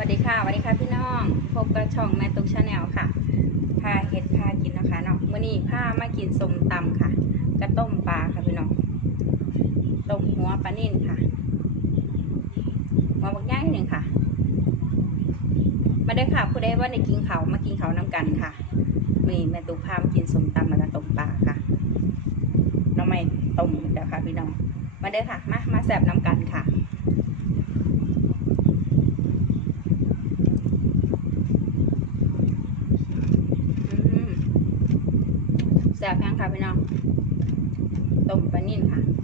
สวัสดีค่ะสวัสดีค่ะพี่น้อง พบกับช่องแม่ตุ๊กชาแนลค่ะพาเห็ดพากินนะคะเนาะมื่อนี้พามากินสมตำค่ะกระต้มปลาค่ะพี่น้องต้มหัวปลานิ่นค่ะหัวบักย่างหนึ่งค่ะ มาได้ค่ะผู้ใดว่าในกินเขามากินเขาน้ำกันค่ะมื่อนี้แม่ตุ๊กพามากินสมตำแล้วก็ต้มปลาค่ะน้องไม่ต้มเดี๋ยวค่ะพี่น้อง มาได้ค่ะมามาแสบน้ำกันค่ะ อืมแซ่บยังค่ะ พี่น้องต้มปลานิ่นค่ะค่ะ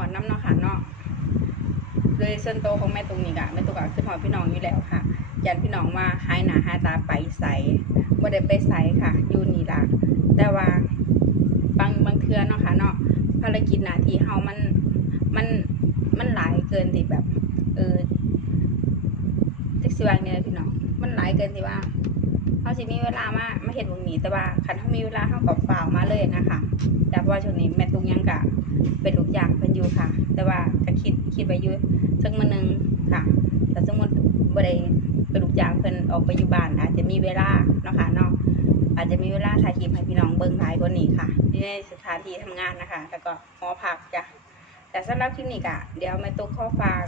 องคือนน้ำเนาะค่ะเนาะเลยเส่วนตัวของแม่ตุงนี่กะแม่ตุงกะคือถอนพี่น้องอยู่แล้วค่ะยันพี่น้องว่าหายหนาหายตาไปใสบ่ได้ไปใสค่ะอยู่นี่ละแต่ว่าบางบางเทือเนาะค่ะเนาะภารกิจหน้าที่เฮามันมันมันหลายเกินที่แบบเออจักสิว่าไงล่ะพี่น้องมันหลายเกินที่ว่าเฮาสิมีเวลามามาเฮ็ดวงนี้แต่ว่าคันเฮามีเวลาเฮาก็ฝ่ามาเลยนะคะแต่ว่าช่วงนี้แม่ตุงยังกะ เป็นลูกจ้างเพิ่นอยู่ค่ะ แต่ว่าก็คิดคิดไว้อยู่สักมื้อหนึงค่ะแต่สมมติบ่ได้เป็นลูกจ้างเพิ่นออกไปอยู่บ้านอาจจะมีเวลาเนาะค่ะเนาะอาจจะมีเวลาถ่ายคลิปให้พี่น้องเบิ่งหลายกว่านี้ค่ะที่ในสถานที่ทำงานนะคะ แล้วก็หอพักจ้ะแต่สำหรับคลิปนี้ก็เดี๋ยวม่ตุกข้อฝาก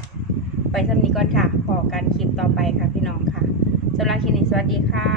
ไปสำนี้ก่อนค่ะพอกันคลิปต่อไปค่ะพี่น้องค่ะสำหรับคลิปนี้สวัสดีค่ะ